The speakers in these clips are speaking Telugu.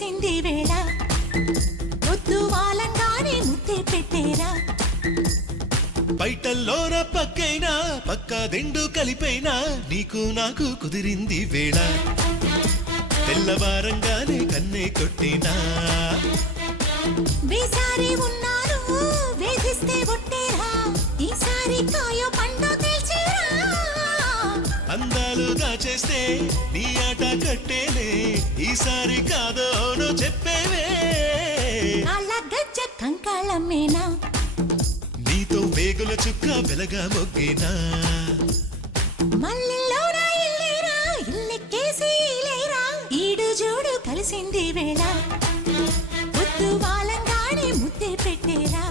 కలిసింది వేళ పొద్దు వాలంగానే ముద్దే పెట్టేరా బయటల్లోన పక్కైనా పక్కా దిండు కలిపైనా నీకు నాకు కుదిరింది వేళ తెల్లవారంగానే కన్నే కొట్టినా వేసారి ఉన్నాను వేధిస్తే ఒట్టేరా ఈసారి కాయో పండు తెలిచేరా అందాలు దాచేస్తే నీ ఆట కట్టేలే ఈసారి కాదోనో చెప్పేవే అలా గజ్జ కంకాళమ్మేనా నీతో వేగుల చుక్క వెలగా మొగ్గినా మల్లెల్లోనా ఇల్లేరా ఇల్లెక్కేసి ఇలేరా ఈడు జోడు కలిసింది వేళ పొద్దు వాలంగానే ముద్దే పెట్టేరా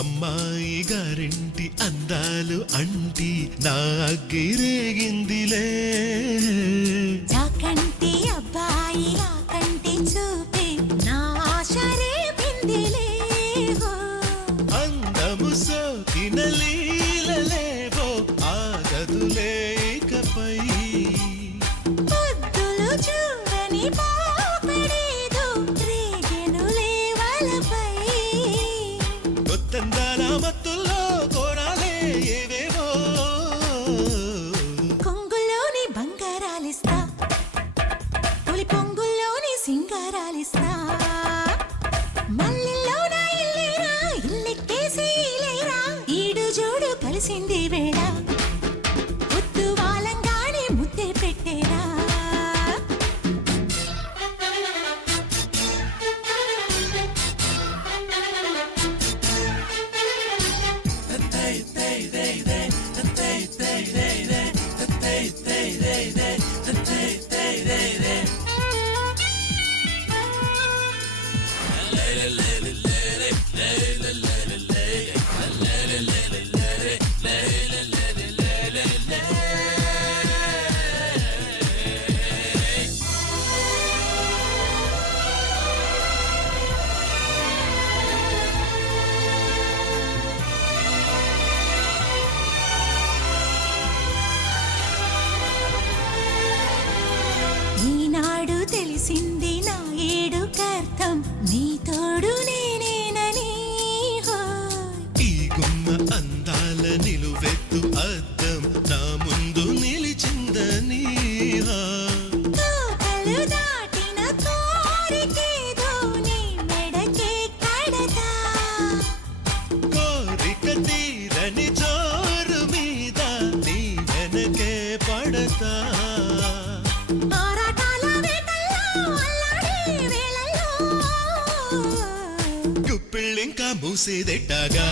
అమ్మాయి గారింటి అందాలు అంటి నాగిరేగిందిలే చాకంటి అబ్బాయి ఆకంటి చూపి నా ఆశరే బిందిలే అందము సోకిన లీలలేవో ఆగదులే ఇకపై పొద్దులు చూడని పాపడేదో రేగెనులే వలపై కొత్తందాల మత్తుల్లో కోరాలే ఏవేవో కొంగుల్లోని బంగారాలిస్తా తొలి పొంగుల్లోని సింగారాలిస్తా మల్లెల్లోన ఇల్లేరా ఇల్లెక్కేసి ఇలేరా ఈడు జోడు కలిసింది వేళ పొద్దు వాలంగానే ముద్దే పెట్టేరా ఈనాడు తెలిసింది నా ఏడు కర్థం నీ తోడు నేనేనని ఈ గుమ్మ అందాల నిలువెత్తు అద్దం నా ముందు నిలిచిందని కోకలు దాటిన కోరికేదో నీ మెడకే కడతా కోరిక తీరని జోరు మీద నీ వెనకే పడతా ఆరాటాల వేటల్లో అల్లాడే వేళల్లో గుప్పిళ్ళింకా మూసేదెట్టాగా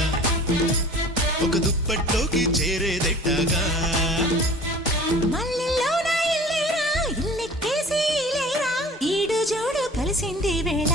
ఒక దుప్పట్లోకి చేరేదెట్టాగా మల్లెల్లోన ఇల్లేరా ఇల్లెక్కేసి ఇలేరా ఈడు జోడు కలిసింది వేళ